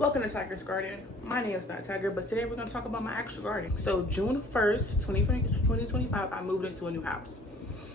Welcome to Tiger's Garden. My name is not Tiger, but today we're going to talk about my actual garden. So June 1st, 2025, I moved into a new house.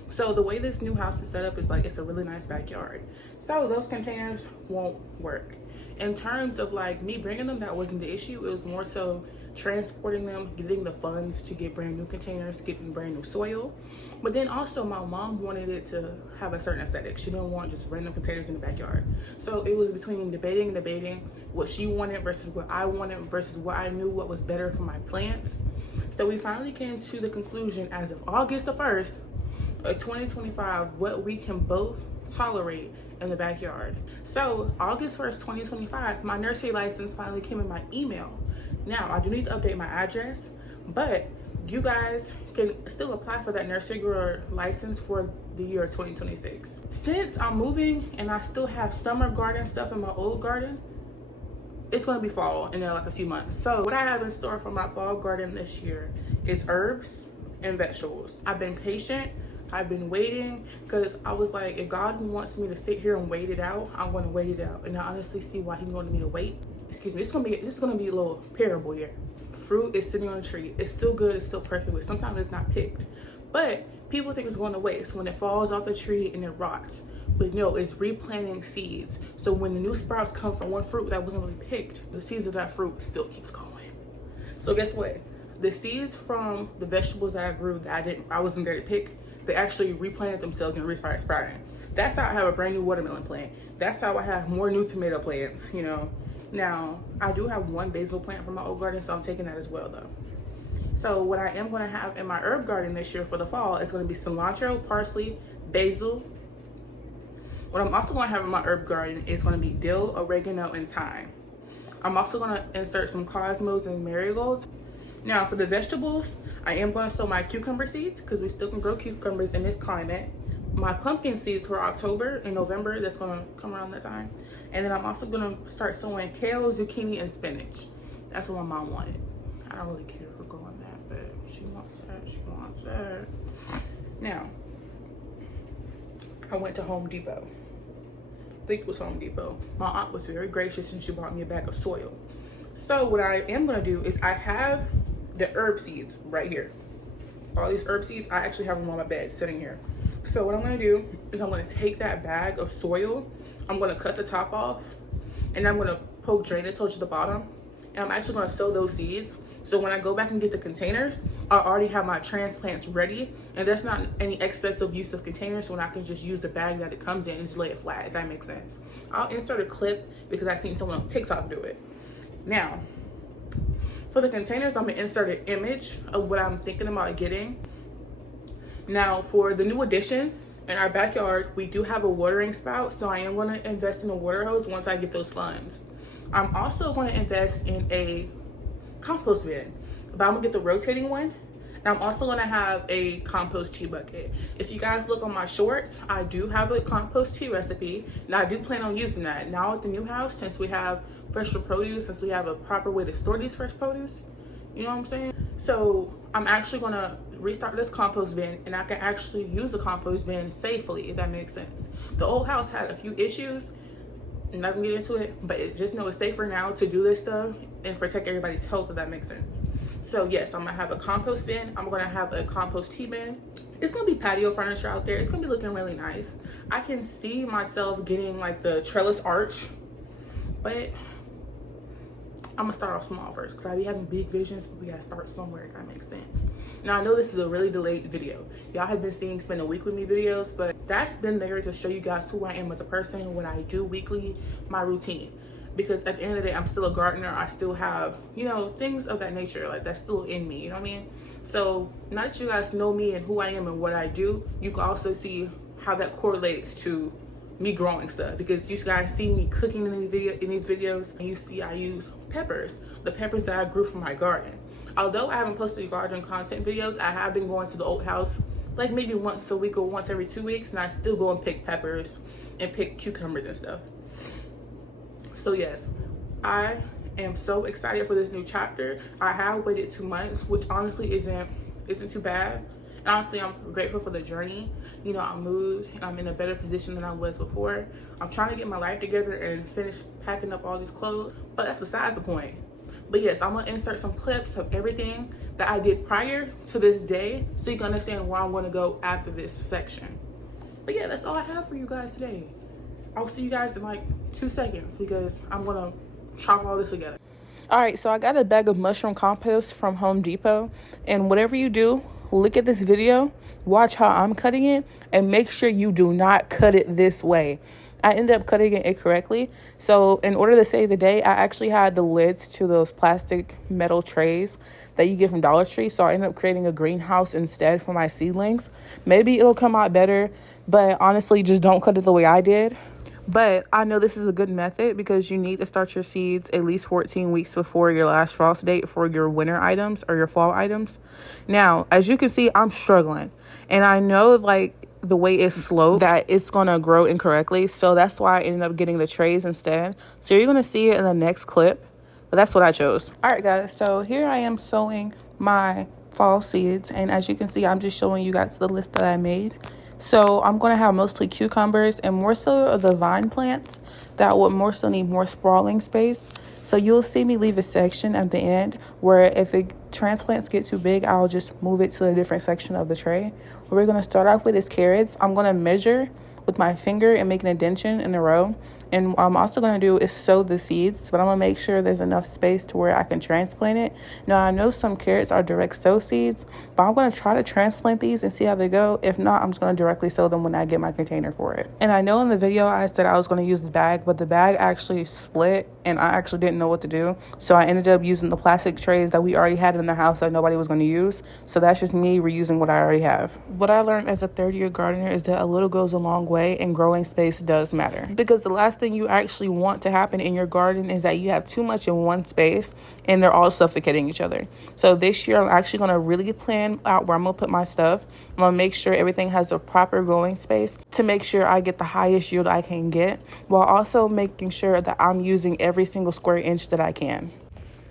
So the way this new house is set up is like it's a really nice backyard. So those containers won't work. In terms of like me bringing them, that wasn't the issue. It was more so transporting them, getting the funds to get brand new containers, getting brand new soil. But then also my mom wanted it to have a certain aesthetic. She didn't want just random containers in the backyard. So it was between debating what she wanted versus what I wanted versus what I knew what was better for my plants. So we finally came to the conclusion as of August the 1st of 2025, what we can both tolerate in the backyard. So August 1st, 2025, my nursery license finally came in my email. Now I do need to update my address, but you guys can still apply for that nursery grower license for the year 2026. Since I'm moving and I still have summer garden stuff in my old garden, it's gonna be fall in like a few months. So what I have in store for my fall garden this year is herbs and vegetables. I've been patient. I've been waiting because I was like, if God wants me to sit here and wait it out, I'm going to wait it out. And I honestly see why He wanted me to wait. Excuse me. This is gonna be a little parable here. Fruit is sitting on a tree. It's still good. It's still perfect, but sometimes it's not picked. But people think it's going to waste when it falls off the tree and it rots. But no, it's replanting seeds. So when the new sprouts come from one fruit that wasn't really picked, the seeds of that fruit still keeps going. So guess what? The seeds from the vegetables that I grew that I wasn't there to pick, they actually replanted themselves and restarted sprouting. That's how I have a brand new watermelon plant. That's how I have more new tomato plants, you know. Now, I do have one basil plant from my old garden, so I'm taking that as well though. So what I am gonna have in my herb garden this year for the fall is gonna be cilantro, parsley, basil. What I'm also gonna have in my herb garden is gonna be dill, oregano, and thyme. I'm also gonna insert some cosmos and marigolds. Now for the vegetables, I am gonna sow my cucumber seeds because we still can grow cucumbers in this climate. My pumpkin seeds for October and November, that's gonna come around that time. And then I'm also gonna start sowing kale, zucchini, and spinach. That's what my mom wanted. I don't really care for growing that, but she wants that. Now, I went to Home Depot. I think it was Home Depot. My aunt was very gracious and she bought me a bag of soil. So what I am gonna do is I have the herb seeds right here. All these herb seeds, I actually have them on my bed sitting here. So what I'm gonna do is I'm gonna take that bag of soil, I'm gonna cut the top off, and I'm gonna poke drainage holes to the bottom, and I'm actually gonna sow those seeds. So when I go back and get the containers, I already have my transplants ready, and there's not any excessive use of containers, so when I can just use the bag that it comes in and just lay it flat, if that makes sense. I'll insert a clip because I've seen someone on TikTok do it. Now, for the containers, I'm gonna insert an image of what I'm thinking about getting. Now for the new additions in our backyard, we do have a watering spout, so I am going to invest in a water hose once I get those funds. I'm also going to invest in a compost bin, but I'm going to get the rotating one. And I'm also going to have a compost tea bucket. If you guys look on my shorts, I do have a compost tea recipe, and I do plan on using that. Now at the new house, since we have fresh produce, since we have a proper way to store these fresh produce, you know what I'm saying? So I'm actually gonna restart this compost bin, and I can actually use the compost bin safely, if that makes sense. The old house had a few issues, I'm not gonna get into it, but just know it's safer now to do this stuff and protect everybody's health, if that makes sense. So yes, I'm gonna have a compost bin, I'm gonna have a compost tea bin. It's gonna be patio furniture out there, it's gonna be looking really nice. I can see myself getting like the trellis arch, but I'm gonna start off small first because I be having big visions, but we gotta start somewhere, if that makes sense. Now I know this is a really delayed video. Y'all have been seeing spend a week with me videos, but that's been there to show you guys who I am as a person, what I do weekly, my routine. Because at the end of the day, I'm still a gardener. I still have, you know, things of that nature, like that's still in me, you know what I mean? So now that you guys know me and who I am and what I do, you can also see how that correlates to me growing stuff, because you guys see me cooking in these videos, and you see I use peppers, the peppers that I grew from my garden. Although I haven't posted garden content videos, I have been going to the old house like maybe once a week or once every 2 weeks, and I still go and pick peppers and pick cucumbers and stuff. So yes, I am so excited for this new chapter. I have waited 2 months, which honestly isn't too bad. And honestly, I'm grateful for the journey. You know, I moved and I'm in a better position than I was before. I'm trying to get my life together and finish packing up all these clothes, but that's besides the point. But yes, I'm gonna insert some clips of everything that I did prior to this day so you can understand where I'm gonna go after this section. But yeah, that's all I have for you guys today. I'll see you guys in like 2 seconds because I'm gonna chop all this together. All right, so I got a bag of mushroom compost from Home Depot, and whatever you do, look at this video, watch how I'm cutting it, and make sure you do not cut it this way. I ended up cutting it incorrectly. So in order to save the day, I actually had the lids to those plastic metal trays that you get from Dollar Tree. So I ended up creating a greenhouse instead for my seedlings. Maybe it'll come out better, but honestly, just don't cut it the way I did. But I know this is a good method because you need to start your seeds at least 14 weeks before your last frost date for your winter items or your fall items. Now, as you can see, I'm struggling. And I know like the way it's sloped that it's going to grow incorrectly. So that's why I ended up getting the trays instead. So you're going to see it in the next clip. But that's what I chose. All right, guys. So here I am sowing my fall seeds. And as you can see, I'm just showing you guys the list that I made. So I'm going to have mostly cucumbers and more so the vine plants that would more so need more sprawling space. So you'll see me leave a section at the end where if the transplants get too big, I'll just move it to a different section of the tray. What we're going to start off with is carrots. I'm going to measure with my finger and make an indentation in the row. And what I'm also going to do is sow the seeds, but I'm going to make sure there's enough space to where I can transplant it. Now, I know some carrots are direct sow seeds, but I'm going to try to transplant these and see how they go. If not, I'm just going to directly sow them when I get my container for it. And I know in the video I said I was going to use the bag, but the bag actually split and I actually didn't know what to do. So I ended up using the plastic trays that we already had in the house that nobody was going to use. So that's just me reusing what I already have. What I learned as a third-year gardener is that a little goes a long way and growing space does matter. Because the last thing you actually want to happen in your garden is that you have too much in one space and they're all suffocating each other. So this year I'm actually going to really plan out where I'm going to put my stuff. I'm going to make sure everything has a proper growing space to make sure I get the highest yield I can get, while also making sure that I'm using every single square inch that I can.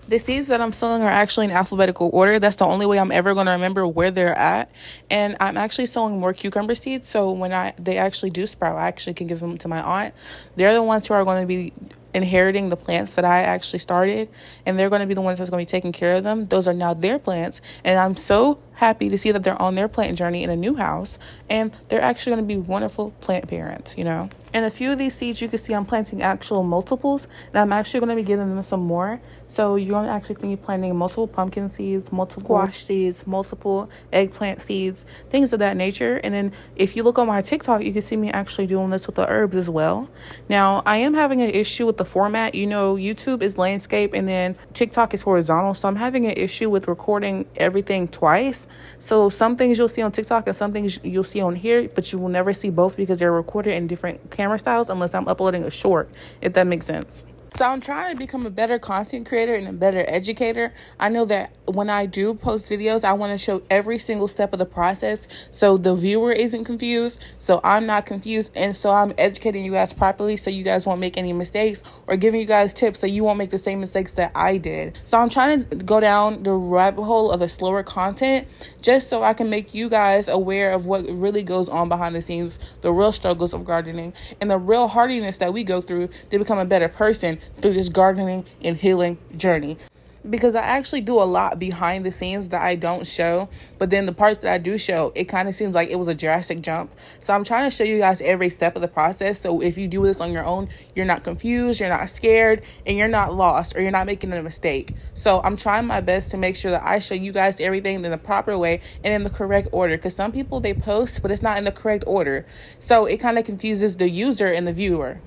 The seeds that I'm sowing are actually in alphabetical order. That's the only way I'm ever going to remember where they're at. And I'm actually sowing more cucumber seeds. So when they actually do sprout, I actually can give them to my aunt. They're the ones who are going to be inheriting the plants that I actually started. And they're going to be the ones that's going to be taking care of them. Those are now their plants. And I'm so happy to see that they're on their plant journey in a new house. And they're actually going to be wonderful plant parents, you know. And a few of these seeds, you can see I'm planting actual multiples. And I'm actually going to be giving them some more. So you're going to actually see me planting multiple pumpkin seeds, multiple squash seeds, multiple eggplant seeds, things of that nature. And then if you look on my TikTok, you can see me actually doing this with the herbs as well. Now, I am having an issue with the format. You know, YouTube is landscape and then TikTok is horizontal. So I'm having an issue with recording everything twice. So some things you'll see on TikTok and some things you'll see on here, but you will never see both because they're recorded in different camera styles unless I'm uploading a short, if that makes sense. So I'm trying to become a better content creator and a better educator. I know that when I do post videos, I want to show every single step of the process so the viewer isn't confused, so I'm not confused, and so I'm educating you guys properly so you guys won't make any mistakes, or giving you guys tips so you won't make the same mistakes that I did. So I'm trying to go down the rabbit hole of the slower content just so I can make you guys aware of what really goes on behind the scenes, the real struggles of gardening, and the real hardiness that we go through to become a better person through this gardening and healing journey. Because I actually do a lot behind the scenes that I don't show, but then the parts that I do show, it kind of seems like it was a drastic jump. So I'm trying to show you guys every step of the process, so if you do this on your own, you're not confused, you're not scared, and you're not lost, or you're not making a mistake. So I'm trying my best to make sure that I show you guys everything in the proper way and in the correct order, because some people, they post, but it's not in the correct order. So it kind of confuses the user and the viewer.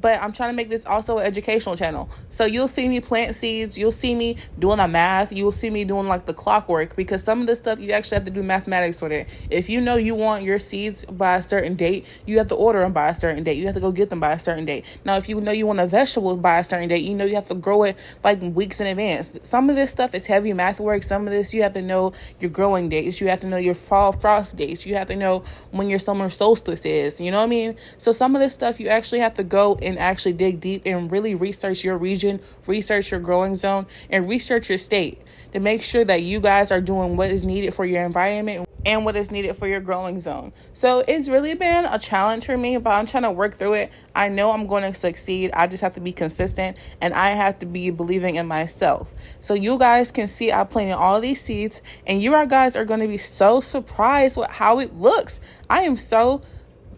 But I'm trying to make this also an educational channel. So you'll see me plant seeds. You'll see me doing the math. You'll see me doing like the clockwork, because some of this stuff you actually have to do mathematics with it. If you know you want your seeds by a certain date, you have to order them by a certain date. You have to go get them by a certain date. Now, if you know you want a vegetable by a certain date, you know you have to grow it like weeks in advance. Some of this stuff is heavy math work. Some of this you have to know your growing dates. You have to know your fall frost dates. You have to know when your summer solstice is. You know what I mean? So some of this stuff you actually have to go and actually dig deep and really research your region, research your growing zone, and research your state to make sure that you guys are doing what is needed for your environment and what is needed for your growing zone. So it's really been a challenge for me, but I'm trying to work through it. I know I'm going to succeed. I just have to be consistent, and I have to be believing in myself. So you guys can see I planted all these seeds, and you guys are going to be so surprised with how it looks. I am so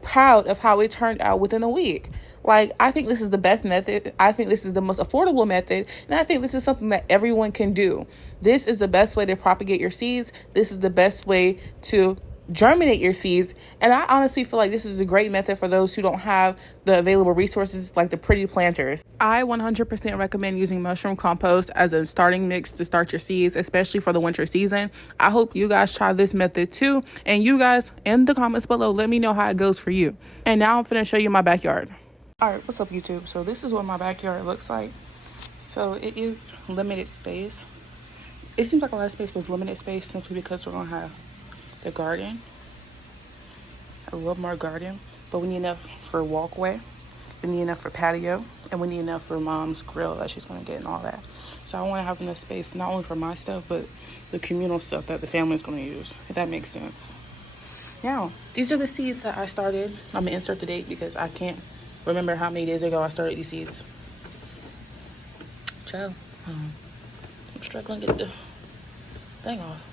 proud of how it turned out within a week. Like, I think this is the best method. I think this is the most affordable method. And I think this is something that everyone can do. This is the best way to propagate your seeds. This is the best way to germinate your seeds. And I honestly feel like this is a great method for those who don't have the available resources like the pretty planters. I 100% recommend using mushroom compost as a starting mix to start your seeds, especially for the winter season. I hope you guys try this method too. And you guys in the comments below, let me know how it goes for you. And now I'm finna show you my backyard. All right, what's up, YouTube? So this is what my backyard looks like. So it is limited space. It seems like a lot of space, but it's limited space simply because we're gonna have the garden, a little more garden, but we need enough for a walkway, we need enough for patio, and we need enough for mom's grill that she's gonna get and all that. So I want to have enough space not only for my stuff, but the communal stuff that the family's gonna use, if that makes sense. Now, these are the seeds that I started. I'm gonna insert the date because I can't remember how many days ago I started these seeds. Child, I'm struggling to get the thing off.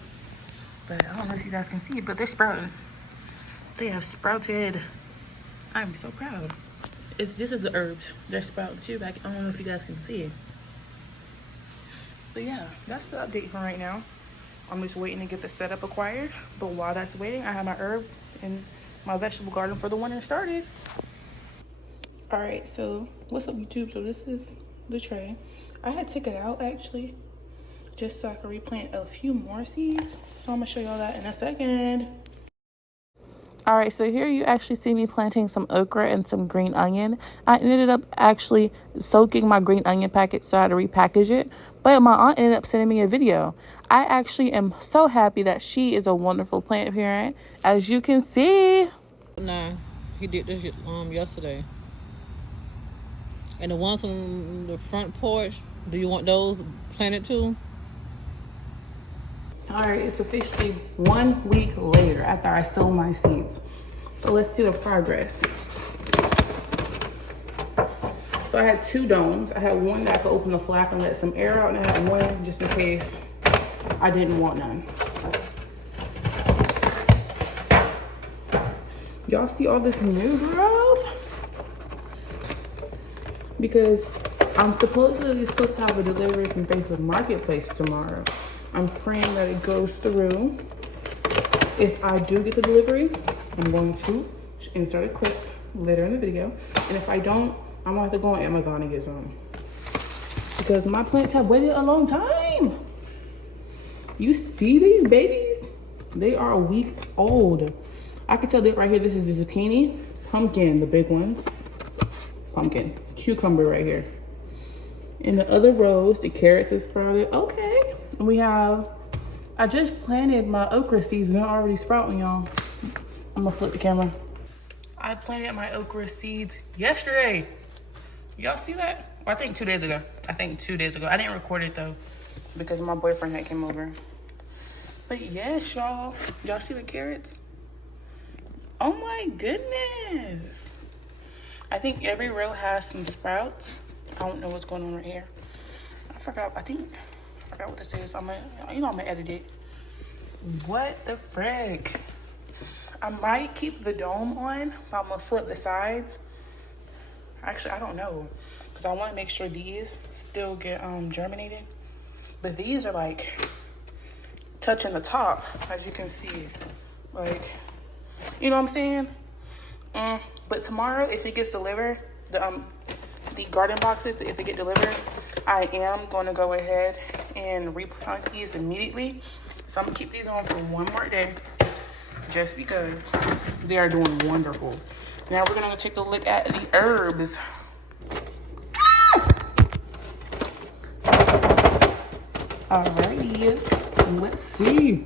But I don't know if you guys can see it, but they're sprouting. They have sprouted. I'm so proud. This is the herbs. They're sprouting too. I don't know if you guys can see it. But yeah, that's the update for right now. I'm just waiting to get the setup acquired. But while that's waiting, I have my herb and my vegetable garden for the winter started. All right, so what's up, YouTube? So this is the tray. I had to take it out actually, just so I can replant a few more seeds. So I'm gonna show y'all that in a second. All right, so here you actually see me planting some okra and some green onion. I ended up actually soaking my green onion packet, so I had to repackage it. But my aunt ended up sending me a video. I actually am so happy that she is a wonderful plant parent. As you can see. Nah, he did this yesterday. And the ones on the front porch, do you want those planted too? All right, it's officially 1 week later after I sow my seeds. So let's see the progress. So I had 2 domes. I had one that I could open the flap and let some air out, and I had one just in case I didn't want none. Y'all see all this new growth? Because I'm supposedly supposed to have a delivery from Facebook Marketplace tomorrow. I'm praying that it goes through. If I do get the delivery, I'm going to insert a clip later in the video. And if I don't, I'm gonna have to go on Amazon and get some. Because my plants have waited a long time. You see these babies? They are a week old. I can tell that right here, this is the zucchini, pumpkin, the big ones. Pumpkin, cucumber right here. In the other rows, the carrots have sprouted. Okay. And we have, I just planted my okra seeds and they're already sprouting, y'all. I'm gonna flip the camera. I planted my okra seeds yesterday. Y'all see that? Well, I think 2 days ago. I didn't record it though because my boyfriend had came over. But yes, y'all. Y'all see the carrots? Oh my goodness. I think every row has some sprouts. I don't know what's going on right here. I forgot what this is. I'm gonna edit it. What the frick? I might keep the dome on, but I'm gonna flip the sides. Actually, I don't know, because I want to make sure these still get germinated. But these are like touching the top, as you can see. Like, you know what I'm saying? But tomorrow, if it gets delivered, the garden boxes, if they get delivered, I am going to go ahead and replant these immediately. So I'm gonna keep these on for 1 more day, just because they are doing wonderful. Now we're gonna take a look at the herbs. Alrighty, let's see.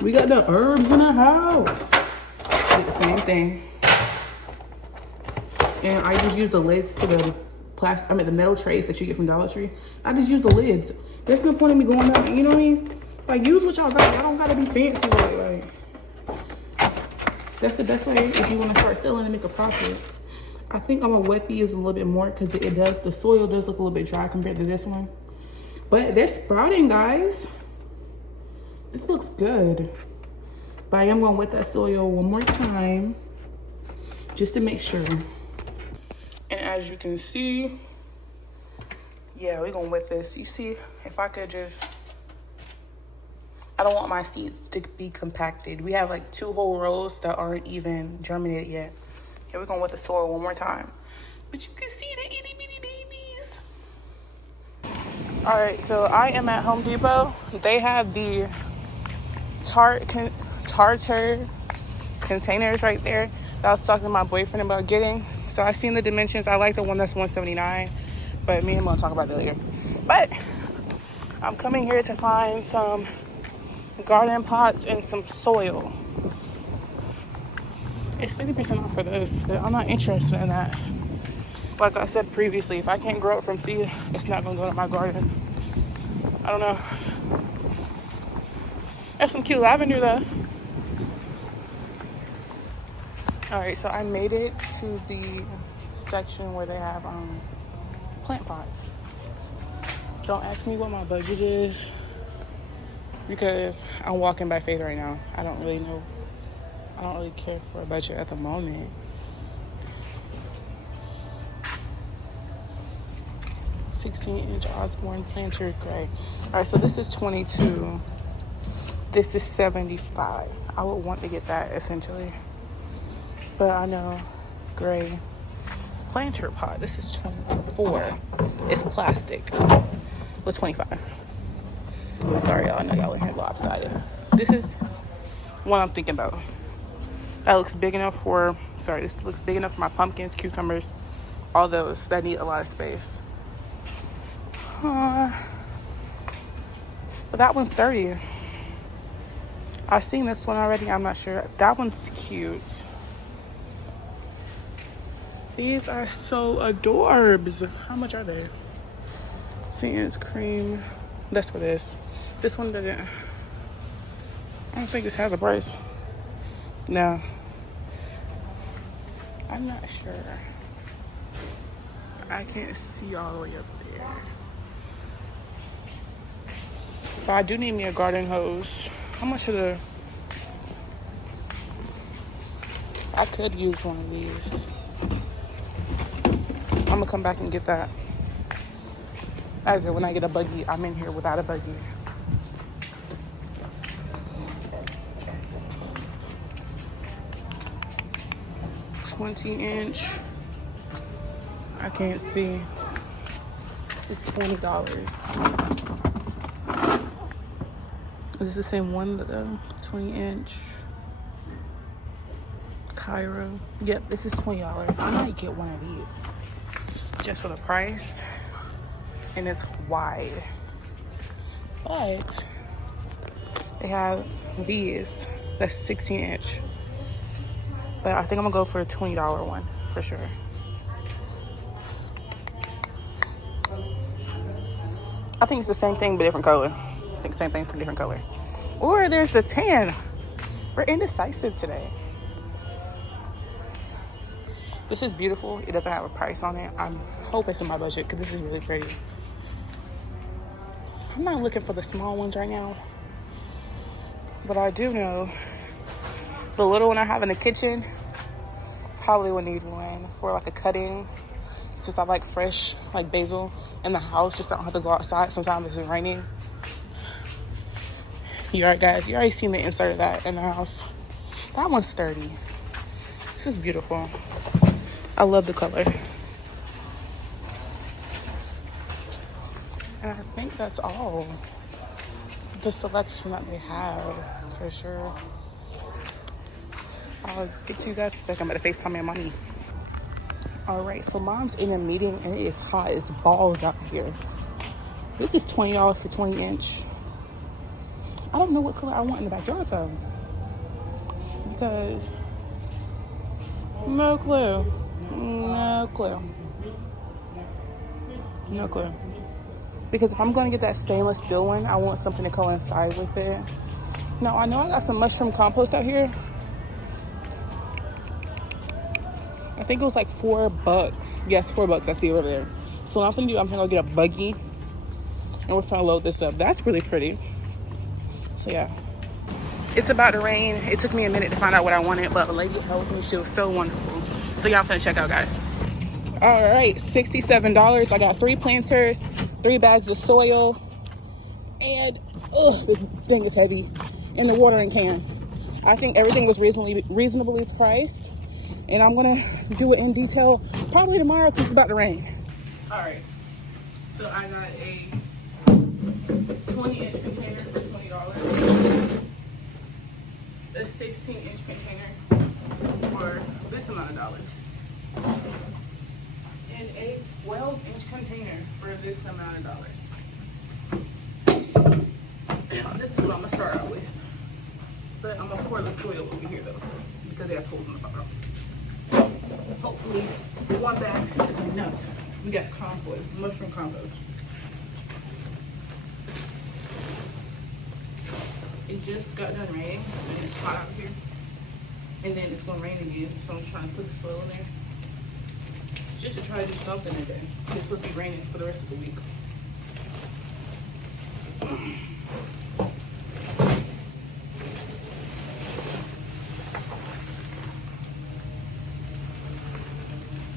We got the herbs in the house. Did the same thing. And I just use the lids to the the metal trays that you get from Dollar Tree. I just use the lids. There's no point in me going up, you know what I mean? Like, use what y'all got. Y'all don't gotta be fancy with it. Like, That's the best way if you want to start selling and make a profit. I think I'm gonna wet these a little bit more because the soil does look a little bit dry compared to this one. But they're sprouting, guys. This looks good. But I am gonna wet that soil one more time just to make sure. And as you can see, yeah, we're gonna wet this. You see, if I could just, I don't want my seeds to be compacted. We have like 2 whole rows that aren't even germinated yet. And we're gonna wet the soil one more time. But you can see the itty bitty babies. All right, so I am at Home Depot. They have the tartar containers right there that I was talking to my boyfriend about getting. So I've seen the dimensions. I like the one that's 179, but me and him gonna talk about that later. But I'm coming here to find some garden pots and some soil. It's 50% off for those, but I'm not interested in that. Like I said previously, if I can't grow it from seed, it's not gonna go to my garden. I don't know. That's some cute lavender though. All right, so I made it to the section where they have plant pots. Don't ask me what my budget is because I'm walking by faith right now. I don't really know. I don't really care for a budget at the moment. "16-inch Osborne planter gray." All right, so this is 22. This is 75. I would want to get that essentially. But I know gray planter pot. This is 24. It's plastic. With 25. Sorry, y'all. I know y'all in here lopsided. This is what I'm thinking about. That looks big enough for. Sorry, this looks big enough for my pumpkins, cucumbers, all those that need a lot of space. But that one's 30. I've seen this one already. I'm not sure. That one's cute. These are so adorbs. How much are they? Sands cream. That's what it is. This one doesn't. I don't think this has a price. No. I'm not sure. I can't see all the way up there. But I do need me a garden hose. How much are the... I could use one of these. I'm gonna come back and get that. As in, when I get a buggy, I'm in here without a buggy. "20-inch. I can't see. This is $20. Is this the same one though? 20-inch. Cairo. Yep, this is $20. I might get one of these just for the price. And it's wide. But they have these. That's 16-inch. But I think I'm gonna go for a $20 one for sure. I think it's the same thing but different color. I think same thing for different color. Or there's the tan. We're indecisive today. This is beautiful. It doesn't have a price on it. I hope it's in my budget because this is really pretty. I'm not looking for the small ones right now. But I do know the little one I have in the kitchen probably would need one for like a cutting. Since I like fresh, like basil in the house, just don't have to go outside. Sometimes it's raining. You alright, guys? You already seen the insert of that in the house. That one's sturdy. This is beautiful. I love the color. And I think that's all the selection that they have for sure. I'll get to you guys in a second. I'm going to FaceTime my mommy. Alright, so mom's in a meeting and it is hot as balls out here. This is $20 for 20-inch. I don't know what color I want in the backyard though. Because no clue. Because if I'm going to get that stainless steel one, I want something to coincide with it. Now, I know I got some mushroom compost out here. I think it was like $4. Yes, $4. I see it over there. So what I'm gonna do, I'm gonna go get a buggy and we're gonna load this up. That's really pretty. So yeah. It's about to rain. It took me a minute to find out what I wanted, but the lady helped me. She was so wonderful. So yeah, I'm gonna check out, guys. All right, $67. I got 3 planters, 3 bags of soil, and this thing is heavy, and the watering can. I think everything was reasonably priced, and I'm gonna do it in detail probably tomorrow because it's about to rain. All right, so I got a 20-inch container for $20, a 16-inch container for this amount of dollars, and a 12-inch container for this amount of dollars. This is what I'm gonna start out with, but I'm gonna pour the soil over here though because they have holes in the bottom. Hopefully, 1 bag is enough. We got compost, mushroom compost. It just got done raining and it's hot out here, and then it's gonna rain again. So I'm just trying to put the soil in there just to try to do something today. It's supposed to be raining for the rest of the week.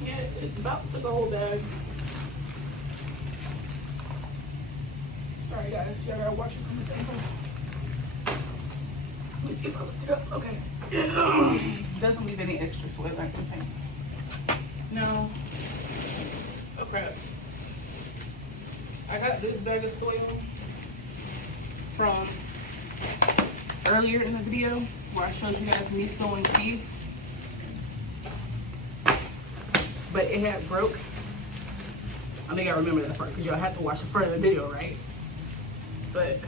Yeah, it's about to go bad. Sorry guys, y'all gotta watch it from the table. Let me see if I looked it up. Okay. Doesn't leave any extra soil or anything. No. Oh crap. I got this bag of soil from earlier in the video where I showed you guys me sowing seeds. But it had broke. I think I remember that part because y'all had to watch the front of the video, right? But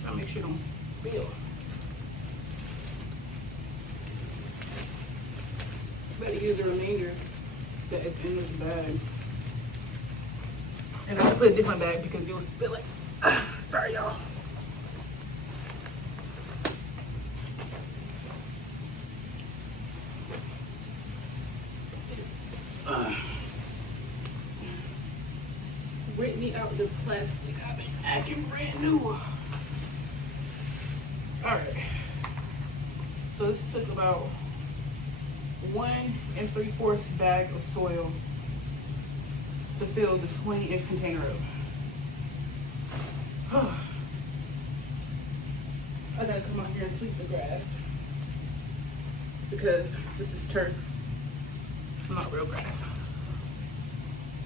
try to make sure it don't spill. Better use the remainder that is in this bag. And I can put a different bag because you'll spill it. Sorry, y'all. Rip me out the plastic. I've been acting brand new. Alright. So this took about 1 3/4 bag of soil to fill the 20-inch container up. I gotta come out here and sweep the grass because this is turf, not real grass.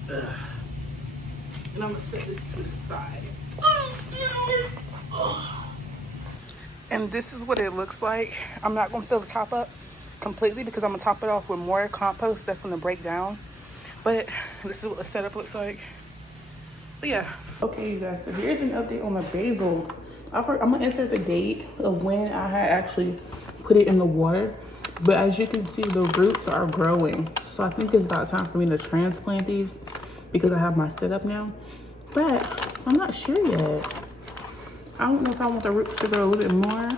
And I'm gonna set this to the side. And this is what it looks like. I'm not gonna fill the top up completely because I'm gonna top it off with more compost that's gonna break down. But this is what the setup looks like. But yeah. Okay, you guys, so here's an update on the basil. I'm gonna insert the date of when I had actually put it in the water. But as you can see, the roots are growing. So I think it's about time for me to transplant these because I have my setup now. But I'm not sure yet. I don't know if I want the roots to grow a little bit more,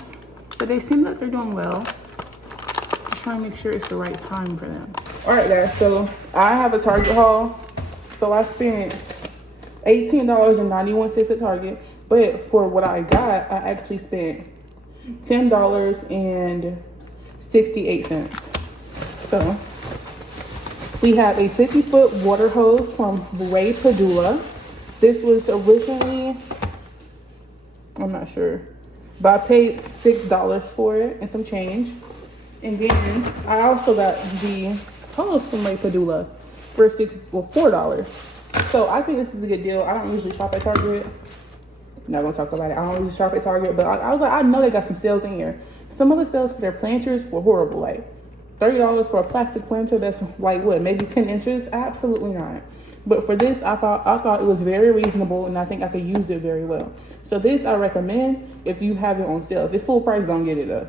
but they seem like they're doing well. Just trying to make sure it's the right time for them. All right, guys, so I have a Target haul. So I spent $18.91 at Target, but for what I got, I actually spent $10.68. So we have a 50-foot water hose from Ray Padula. This was originally, I'm not sure, but I paid $6 for it and some change. And then I also got the hose from Ray Padula for $4. So I think this is a good deal. I don't usually shop at Target. I'm not gonna talk about it. I don't usually shop at Target, but I was like, I know they got some sales in here. Some of the sales for their planters were horrible. Like $30 for a plastic planter that's like what, maybe 10 inches? Absolutely not. But for this, I thought it was very reasonable, and I think I could use it very well. So this I recommend if you have it on sale. If it's full price, don't get it though.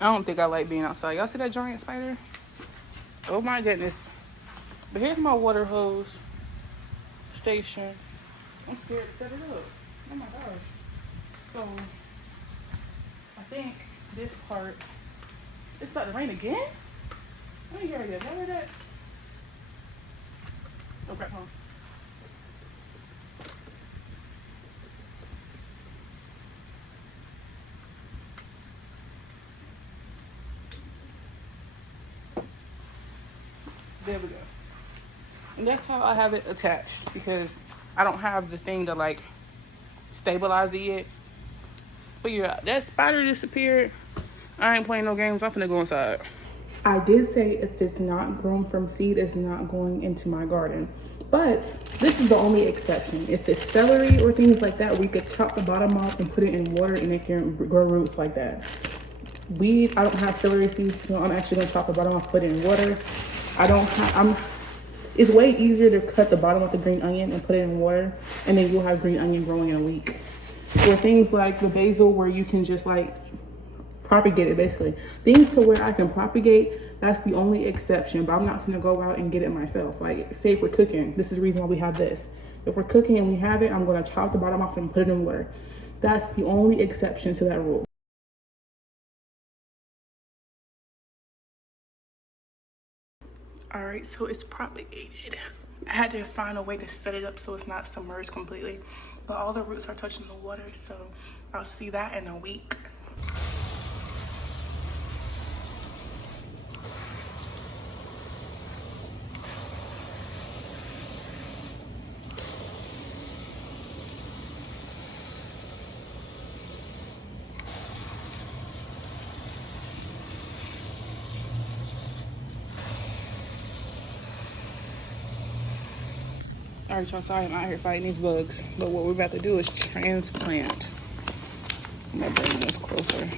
I don't think I like being outside. Y'all see that giant spider? Oh my goodness. But here's my water hose station. I'm scared to set it up. Oh my gosh. So I think this part, it's about to rain again? Oh, here it is. Where is it? Okay, hold on. There we go. And that's how I have it attached, because I don't have the thing to like stabilize it yet. But yeah, that spider disappeared. I ain't playing no games. I'm finna go inside. I did say if it's not grown from seed, it's not going into my garden. But this is the only exception. If it's celery or things like that, we could chop the bottom off and put it in water and it can grow roots like that. I don't have celery seeds, so I'm actually gonna chop the bottom off, put it in water. It's way easier to cut the bottom of the green onion and put it in water, and then you'll have green onion growing in a week. Or things like the basil where you can just like propagate it, basically. Things to where I can propagate, that's the only exception, but I'm not gonna go out and get it myself. Like, say if we're cooking, this is the reason why we have this. If we're cooking and we have it, I'm gonna chop the bottom off and put it in water. That's the only exception to that rule. All right, so it's propagated. I had to find a way to set it up so it's not submerged completely, but all the roots are touching the water, so I'll see that in a week. All right, y'all, sorry I'm out here fighting these bugs, but what we're about to do is transplant. I'm gonna bring this closer. What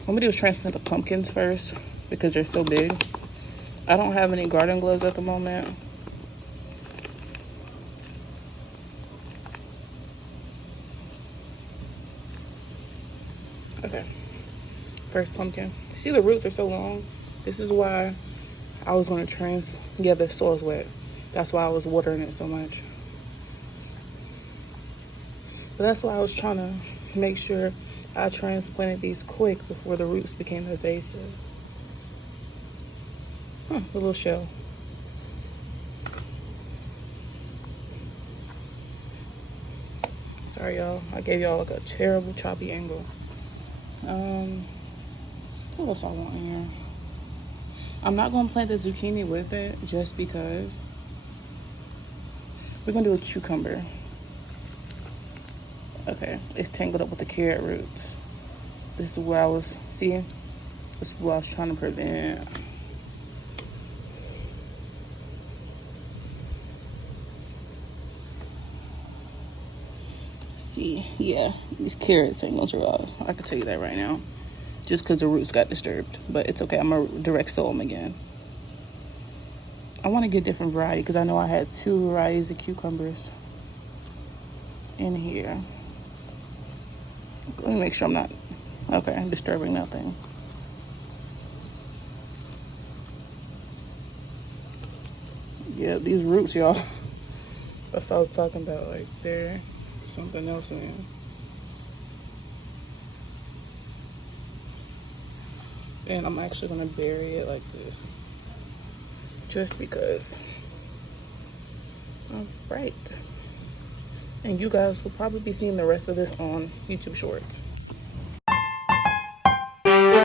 I'm gonna do is transplant the pumpkins first because they're so big. I don't have any garden gloves at the moment. Okay, first pumpkin. See, the roots are so long. This is why I was gonna yeah, the soil's wet. That's why I was watering it so much. But that's why I was trying to make sure I transplanted these quick before the roots became invasive. The little shell. Sorry, y'all. I gave y'all like a terrible choppy angle. What else I want in here? I'm not gonna plant the zucchini with it just because. We're gonna do a cucumber. Okay, it's tangled up with the carrot roots. This is what I was seeing. This is what I was trying to prevent. See, yeah, these carrots ain't gonna survive. I can tell you that right now. Just because the roots got disturbed. But it's okay, I'm gonna direct sow them again. I want to get different variety because I know I had 2 varieties of cucumbers in here. Let me make sure I'm not, okay, disturbing nothing. Yeah, these roots, y'all. That's what I was talking about. Like, there's something else in. And I'm actually gonna bury it like this. Just because. All right. And you guys will probably be seeing the rest of this on YouTube Shorts.